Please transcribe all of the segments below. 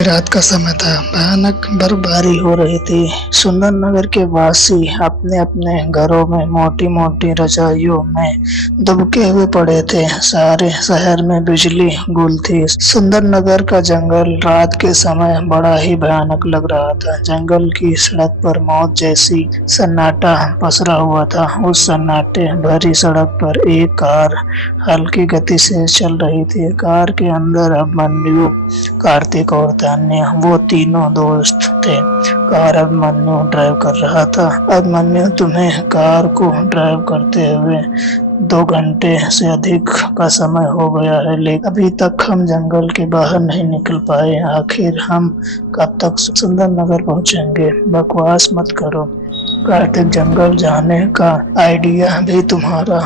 रात का समय था। भयानक बर्फबारी हो रही थी। सुंदरनगर के वासी अपने अपने घरों में मोटी मोटी रजाइयों में दुबके हुए पड़े थे। सारे शहर में बिजली गुल थी। सुंदरनगर का जंगल रात के समय बड़ा ही भयानक लग रहा था। जंगल की सड़क पर मौत जैसी सन्नाटा पसरा हुआ था। उस सन्नाटे भरी सड़क पर एक कार हल्की गति से चल रही थी। कार के अंदर अभिमन्यु, कार्तिक और तान्या, वो तीनों दोस्त थे। कार अभिमन्यु ड्राइव कर रहा था। अभिमन्यु, तुम्हें कार को ड्राइव करते हुए 2 घंटे से अधिक का समय हो गया है, लेकिन अभी तक हम जंगल के बाहर नहीं निकल पाए। आखिर हम कब तक सुंदरनगर पहुंचेंगे? बकवास मत करो कार्तिक, जंगल जाने का आइडिया भी तुम्हारा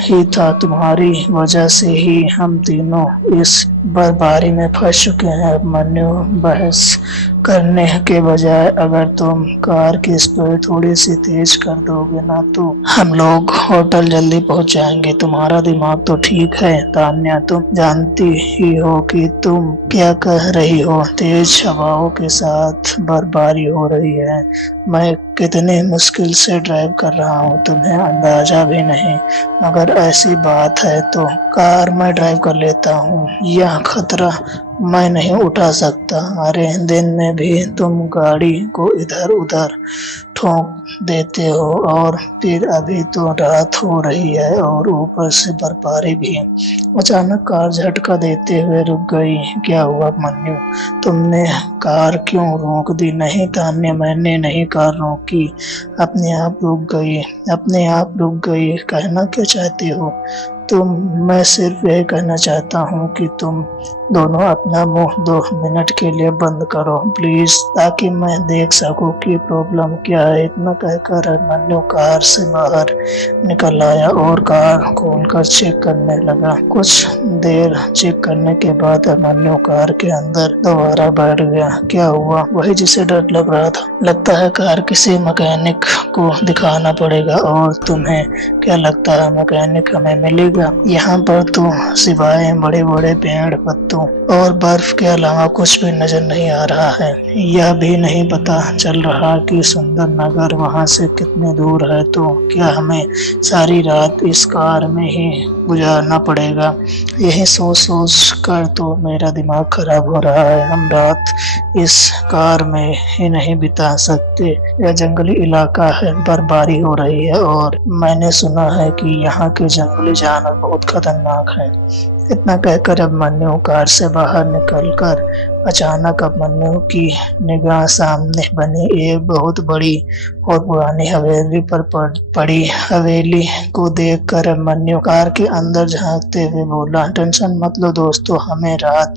ही था। तुम्हारी वजह से ही हम तीनों इस बर्फबारी में फंस चुके हैं। अभिमन्यु, बहस करने के बजाय अगर तुम कार की स्पीड थोड़ी सी तेज कर दोगे ना, तो हम लोग होटल जल्दी पहुंच जाएंगे। तुम्हारा दिमाग तो ठीक है। तान्या, तुम जानती ही हो कि तुम क्या कह रही हो। तेज हवाओं के साथ बर्फबारी हो रही है। मैं कितनी मुश्किल से ड्राइव कर रहा हूँ, तुम्हें अंदाजा भी नहीं। अगर ऐसी बात है तो कार मैं ड्राइव कर लेता हूँ। यह खतरा मैं नहीं उठा सकता। अरे, दिन में भी तुम गाड़ी को इधर उधर ठोक देते हो, और फिर अभी तो रात हो रही है और ऊपर से बर्फबारी भी। अचानक कार झटका देते हुए रुक गई। क्या हुआ मन्नू? तुमने कार क्यों रोक दी? नहीं तान्या, मैंने नहीं कार रोकी, अपने आप रुक गई। अपने आप रुक गई कहना क्या चाहती हो तुम? मैं सिर्फ यही कहना चाहता हूँ कि तुम दोनों अपना मुंह 2 मिनट के लिए बंद करो प्लीज, ताकि मैं देख सकूं कि प्रॉब्लम क्या है। इतना कहकर अभिमन्यु कार से बाहर निकल आया और कार खोलकर चेक करने लगा। कुछ देर चेक करने के बाद अभिमन्यु कार के अंदर दोबारा बैठ गया। क्या हुआ? वही जिसे डर लग रहा था। लगता है कार किसी मैकेनिक को दिखाना पड़ेगा। और तुम्हें क्या लगता है मैकेनिक हमें मिलेगा? यहाँ पर तो सिवाय बड़े बड़े पेड़ पत्तों और बर्फ के अलावा कुछ भी नजर नहीं आ रहा है। यह भी नहीं पता चल रहा कि सुंदरनगर वहाँ से कितने दूर है। तो क्या हमें सारी रात इस कार में ही गुजारना पड़ेगा? यही सोच सोच कर तो मेरा दिमाग खराब हो रहा है। हम रात इस कार में ही नहीं बिता सकते। यह जंगली इलाका है, बर्फबारी हो रही है और मैंने सुना है कि यहाँ के जंगली जानवर बहुत खतरनाक हैं। इतना कहकर अभिमन्यु कार से बाहर निकलकर अचानक अभिमन्यु की निगाह सामने बनी एक बहुत बड़ी और पुरानी हवेली पर पड़ी। हवेली को देखकर अभिमन्यु कार के अंदर झांकते हुए बोला, टेंशन मत लो दोस्तों, हमें रात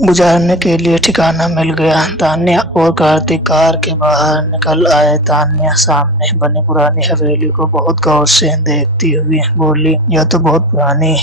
गुजारने के लिए ठिकाना मिल गया। तान्या और कार्तिक कार के बाहर निकल आए। तान्या सामने बनी पुरानी हवेली को बहुत गौर से देखती हुई बोली, यह तो बहुत पुरानी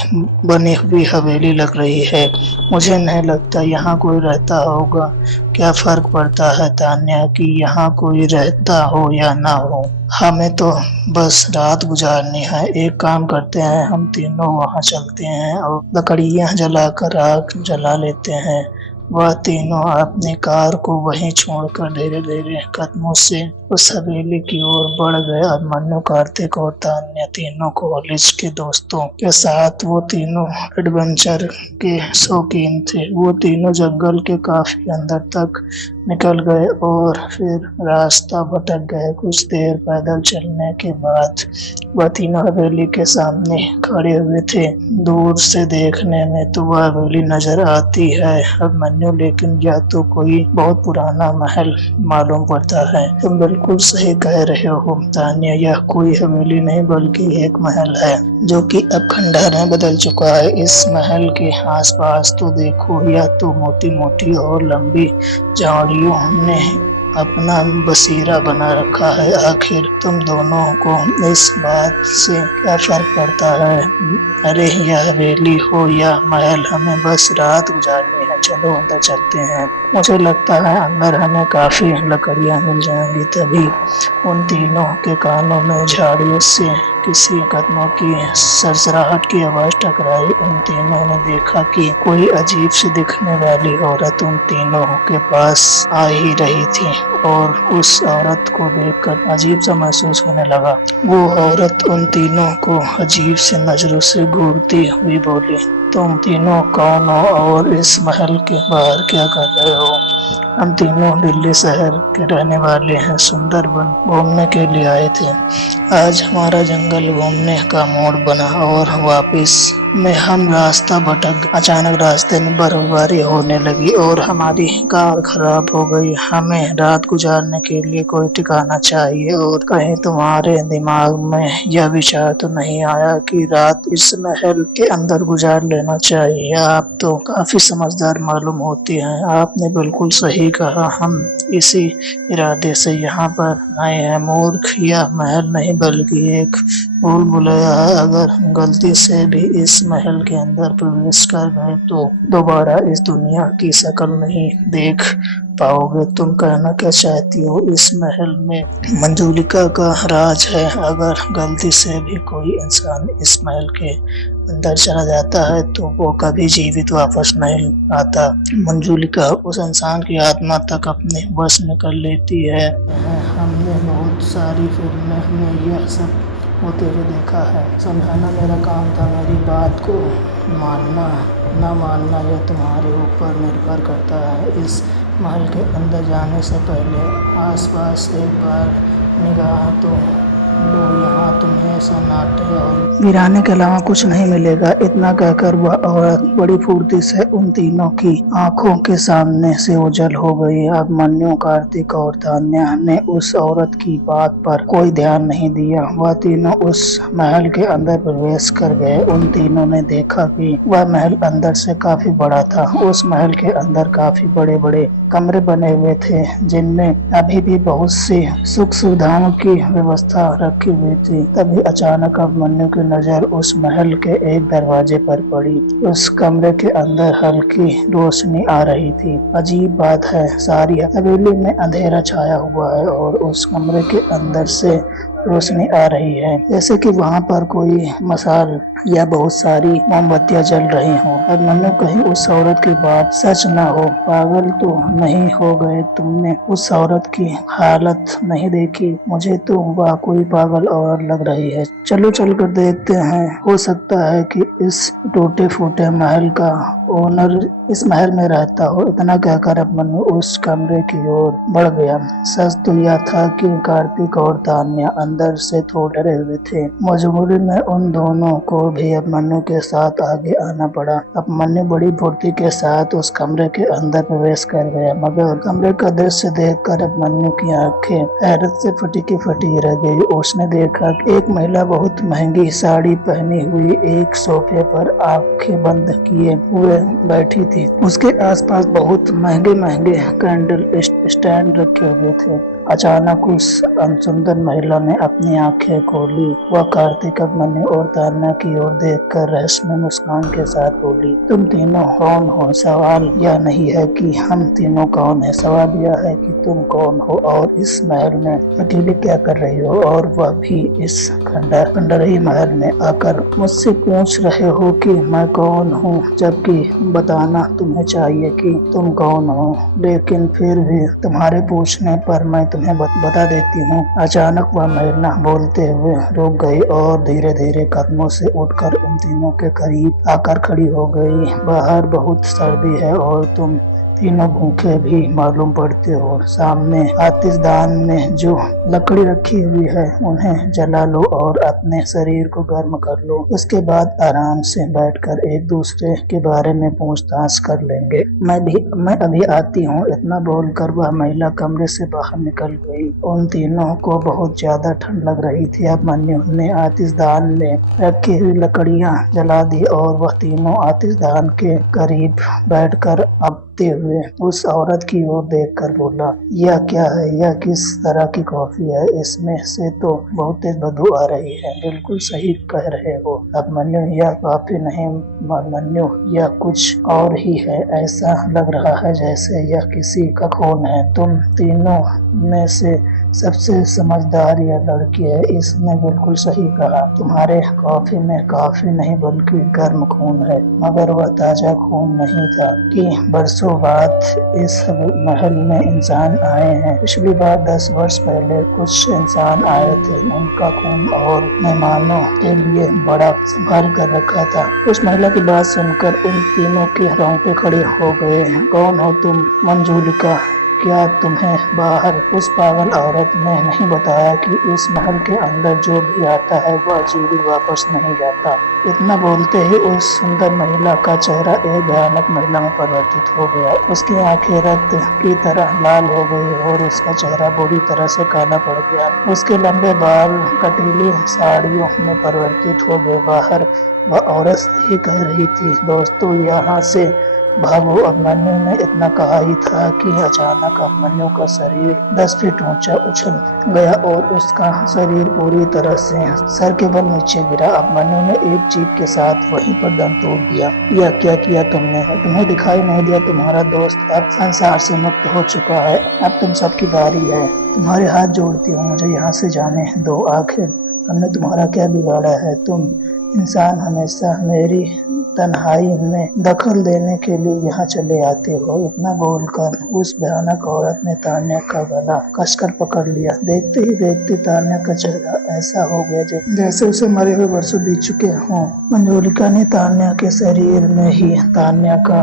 बनी हुई हवेली लग रही है। मुझे नहीं लगता यहाँ कोई रहता होगा। क्या फर्क पड़ता है तान्या कि यहाँ कोई रहता हो या ना हो? हमें तो बस रात गुजारनी है। एक काम करते हैं, हम तीनों वहाँ चलते हैं और लकड़ियाँ जलाकर आग जला लेते हैं। वह तीनों अपनी कार को वहीं छोड़कर धीरे धीरे कदमों से उस हवेली की ओर बढ़ गए। अभिमन्यु, कार्तिक और तान्या तीनों कॉलेज के दोस्तों के साथ वो तीनों एडवेंचर के शौकीन थे। वो तीनों जंगल के काफी अंदर तक निकल गए और फिर रास्ता भटक गए। कुछ देर पैदल चलने के बाद वह तीनों हवेली के सामने खड़े हुए थे। दूर से देखने में तो वह हवेली नजर आती है अभिमन्यु, लेकिन यह तो कोई बहुत पुराना महल मालूम पड़ता है। तुम बिल्कुल सही कह रहे हो तान्या, यह कोई हवेली नहीं बल्कि एक महल है जो कि अब खंडहर में बदल चुका है। इस महल के आसपास तो देखो, यह तो मोटी मोटी और लंबी झाड़ियों ने अपना बसेरा बना रखा है। आखिर तुम दोनों को इस बात से क्या फर्क पड़ता है? अरे, यह हवेली हो या महल, हमें बस रात गुजारनी है। चलो अंदर चलते हैं। मुझे लगता है अंदर हमें काफी लकड़ियां मिल जाएंगी। तभी उन तीनों के कानों में झाड़ियों से किसी कदमों की सरसराहट की आवाज टकराई। उन तीनों ने देखा कि कोई अजीब सी दिखने वाली औरत उन तीनों के पास आ ही रही थी और उस औरत को देखकर अजीब सा महसूस होने लगा। वो औरत उन तीनों को अजीब सी नजरों से घूरती हुई बोली, तुम तीनों कौन हो और इस महल के बाहर क्या कर रहे हो? हम तीनों दिल्ली शहर के रहने वाले हैं, सुंदरबन घूमने के लिए आए थे। आज हमारा जंगल घूमने का मूड बना और वापस में हम रास्ता भटक। अचानक रास्ते में बर्फबारी होने लगी और हमारी कार खराब हो गई। हमें रात गुजारने के लिए कोई ठिकाना चाहिए और कहीं तुम्हारे दिमाग में यह विचार तो नहीं आया कि रात इस महल के अंदर गुजार लेना चाहिए? आप तो काफी समझदार मालूम होती हैं। आपने बिल्कुल सही कहा, हम इसी इरादे से यहाँ पर आए हैं। मूर्ख या महल नहीं बल्कि एक भूल भुलैया है। अगर गलती से भी इस महल के अंदर प्रवेश कर गए तो दोबारा इस दुनिया की शक्ल नहीं देख पाओगे। तुम कहना क्या चाहती हो? इस महल में मंजूलिका का राज है। अगर गलती से भी कोई इंसान इस महल के अंदर चला जाता है तो वो कभी जीवित वापस नहीं आता। मंजूलिका उस इंसान की आत्मा तक अपने वश में कर लेती है। हमने बहुत सारी फिल्में में यह सब होते हुए देखा है। समझाना मेरा काम था। मेरी बात को मानना न मानना यह तुम्हारे ऊपर निर्भर करता है। इस महल के अंदर जाने से पहले आसपास एक बार निगाह तो लो। यहाँ तुम्हें सन्नाटे और वीराने के अलावा कुछ नहीं मिलेगा। इतना कहकर वह औरत बड़ी फुर्ती से उन तीनों की आंखों के सामने से ओझल हो गई। अब मन्नू, कार्तिक और तान्या ने उस औरत की बात पर कोई ध्यान नहीं दिया। वह तीनों उस महल के अंदर प्रवेश कर गए। उन तीनों ने देखा कि वह महल अंदर से काफी बड़ा था। उस महल के अंदर काफी बड़े बड़े कमरे बने हुए थे जिनमें अभी भी बहुत सी सुख सुविधाओं की व्यवस्था रखी हुई थी। तभी अचानक अब मन्नू की नजर उस महल के एक दरवाजे पर पड़ी। उस कमरे के अंदर हल्की रोशनी आ रही थी। अजीब बात है, सारी हवेली में अंधेरा छाया हुआ है और उस कमरे के अंदर से रोशनी आ रही है, जैसे कि वहाँ पर कोई मसाल या बहुत सारी मोमबत्तियां जल रही हों। और मन्नू कहीं उस औरत की बात सच न हो। पागल तो नहीं हो गए? तुमने उस औरत की हालत नहीं देखी? मुझे तो वह कोई पागल औरत लग रही है। चलो चल कर देखते हैं, हो सकता है कि इस टूटे फूटे महल का ओनर इस महल में रहता हो। इतना कहकर अब मन्नू उस कमरे की ओर बढ़ गया। सच तो यह था कि कार्तिक और तान्या अंदर से थोड़े डरे हुए थे। मजबूरी में उन दोनों को भी अब मन्नू के साथ आगे आना पड़ा। अब मन्नू बड़ी फुर्ती के साथ उस कमरे के अंदर प्रवेश कर गया, मगर कमरे का दृश्य देखकर अब मन्नू की आंखें हैरत से फटी की फटी रह गई। उसने देखा कि एक महिला बहुत महंगी साड़ी पहनी हुई एक सोफे पर आंखें बंद किए हुए बैठी थी। उसके आसपास बहुत महंगे महंगे कैंडल स्टैंड रखे हुए थे। अचानक उस सुंदर महिला ने अपनी आंखें खोली। वह कार्तिक, मन्नू और तान्या की ओर देखकर रहस्यमय मुस्कान के साथ बोली, तुम तीनों कौन हो? सवाल यह नहीं है कि हम तीनों कौन है, सवाल यह है कि तुम कौन हो और इस महल में अकेले क्या कर रही हो, और वह भी इस खंडहरी महल में आकर मुझसे पूछ रहे हो कि मैं कौन हूँ, जबकि बताना तुम्हें चाहिए कि तुम कौन हो। लेकिन फिर भी तुम्हारे पूछने पर मैं तुम्हें बता देती हूँ। अचानक वह महिला बोलते हुए रुक गई और धीरे धीरे कदमों से उठकर उन तीनों के करीब आकर खड़ी हो गई। बाहर बहुत सर्दी है और तुम तीनों भूखे भी मालूम पड़ते हो। सामने आतिशदान में जो लकड़ी रखी हुई है उन्हें जला लो और अपने शरीर को गर्म कर लो। उसके बाद आराम से बैठकर एक दूसरे के बारे में पूछताछ कर लेंगे। मैं अभी आती हूँ। इतना बोलकर वह महिला कमरे से बाहर निकल गई। उन तीनों को बहुत ज्यादा ठंड लग रही थी। अब मन्नू ने आतिशदान में रखी हुई लकड़ियां जला दी और वह तीनों आतिशदान के करीब बैठकर अब चमकते हुए उस औरत की ओर देखकर बोला, यह क्या है? यह किस तरह की कॉफी है? इसमें से तो बहुत तेज बदबू आ रही है। बिल्कुल सही कह रहे हो अभिमन्यु, यह कॉफी नहीं अभिमन्यु, यह कुछ और ही है। ऐसा लग रहा है जैसे यह किसी का खून है। तुम तीनों में से सबसे समझदार यह लड़की है। इसने बिल्कुल सही कहा। तुम्हारे कॉफी में कॉफी नहीं बल्कि गर्म खून है। मगर वह ताजा खून नहीं था कि बरसों बाद इस महल में इंसान आए हैं। पिछली बार 10 वर्ष पहले कुछ इंसान आए थे। उनका खून और मेहमानों के लिए बड़ा संभाल कर रखा था। उस महिला की बात सुनकर उन तीनों के रोंगटे खड़े हो गए। कौन हो तुम? मंजूलिका, क्या तुम्हें बाहर उस पागल औरत ने नहीं बताया कि इस महल के अंदर जो भी आता है वह जीवित वापस नहीं जाता? इतना बोलते ही उस सुंदर महिला का चेहरा एक भयानक महिला में परिवर्तित हो गया। उसकी आंखें रक्त की तरह लाल हो गई और उसका चेहरा बुरी तरह से काला पड़ गया। उसके लंबे बाल कटीली साड़ियों में परिवर्तित हो गए। बाहर वह औरत ये कह रही थी, दोस्तों यहाँ से भागो। अभिमन्यु ने इतना कहा ही था कि अचानक अभिमन्यु का शरीर 10 फीट ऊंचा उछल गया और उसका शरीर पूरी तरह से सर के बल नीचे गिरा। अभिमन्यु ने एक चीख के साथ वहीं पर दम तोड़ दिया। यह क्या किया तुमने? तुम्हें दिखाई नहीं दिया तुम्हारा दोस्त अब संसार से मुक्त हो चुका है? अब तुम सबकी बारी है। तुम्हारे हाथ जोड़ती हूँ, मुझे यहाँ से जाने दो। आखिर हमने तुम्हारा क्या बिगाड़ा है? तुम इंसान हमेशा मेरी तन्हाई में दखल देने के लिए यहाँ चले आते हो। इतना बोलकर उस भयानक औरत ने तान्या का गला कसकर पकड़ लिया। देखते ही देखते तान्या का चेहरा ऐसा हो गया जैसे उसे मरे हुए वर्षों बीत चुके हों। मंजूलिका ने तान्या के शरीर में ही तान्या का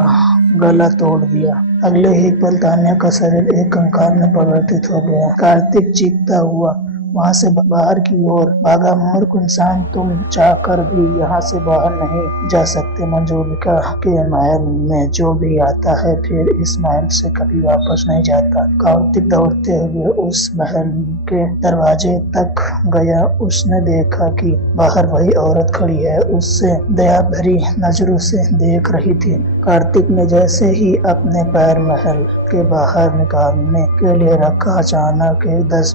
गला तोड़ दिया। अगले ही पल तान्या का शरीर एक कंकाल में परिवर्तित हो गया। कार्तिक चीखता हुआ वहां से बाहर की ओर भागा। मूर्ख इंसान, तुम चाहकर भी यहाँ से बाहर नहीं जा सकते। मंजूलिका के महल में जो भी आता है फिर इस महल से कभी वापस नहीं जाता। कार्तिक दौड़ते हुए उस महल के दरवाजे तक गया। उसने देखा कि बाहर वही औरत खड़ी है, उससे दया भरी नजरों से देख रही थी। कार्तिक ने जैसे ही अपने पैर महल के बाहर निकालने के लिए रखा, अचानक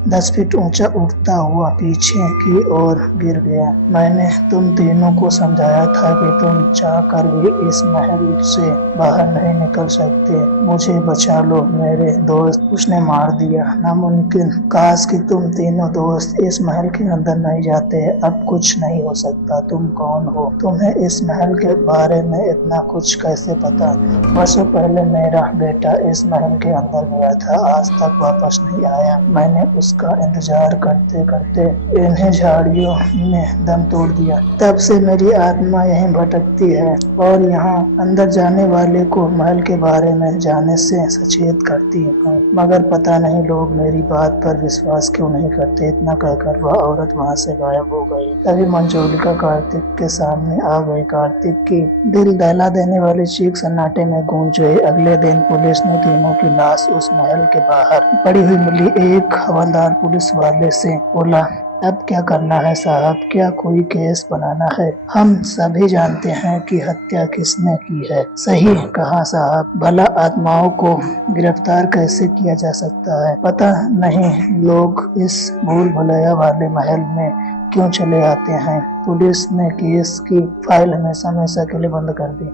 10 फीट ऊंचा उठता हुआ पीछे की ओर गिर गया। मैंने तुम तीनों को समझाया था कि तुम चाहकर भी इस महल से बाहर नहीं निकल सकते। मुझे बचा लो मेरे दोस्त। उसने मार दिया। नामुमकिन। काश कि तुम तीनों दोस्त इस महल के अंदर नहीं जाते। अब कुछ नहीं हो सकता। तुम कौन हो? तुम्हें इस महल के बारे में इतना कुछ कैसे पता? वर्षों पहले मेरा बेटा इस महल के अंदर गया था, आज तक वापस नहीं आया। मैंने उसका इंतजार करते करते इन्हें झाड़ियों में दम तोड़ दिया। तब से मेरी आत्मा यहीं भटकती है और यहाँ अंदर जाने वाले को महल के बारे में जानने से सचेत करती हूँ। मगर पता नहीं लोग मेरी बात पर विश्वास क्यों नहीं करते। इतना कहकर वह औरत वहाँ से गायब हो गई। तभी मंजूलिका कार्तिक के सामने आ गई। कार्तिक की दिल दहला देने वाली चीख सन्नाटे में गूंज गई। अगले दिन पुलिस ने तीनों की लाश उस महल के बाहर पड़ी हुई मिली। एक हवलदार पुलिस वाले से बोला, अब क्या करना है साहब? क्या कोई केस बनाना है? हम सभी जानते हैं कि हत्या किसने की है। सही कहा साहब। भला आत्माओं को गिरफ्तार कैसे किया जा सकता है? पता नहीं लोग इस भूल भुलैया वाले महल में क्यों चले आते हैं। पुलिस ने केस की फाइल हमेशा के लिए बंद कर दी।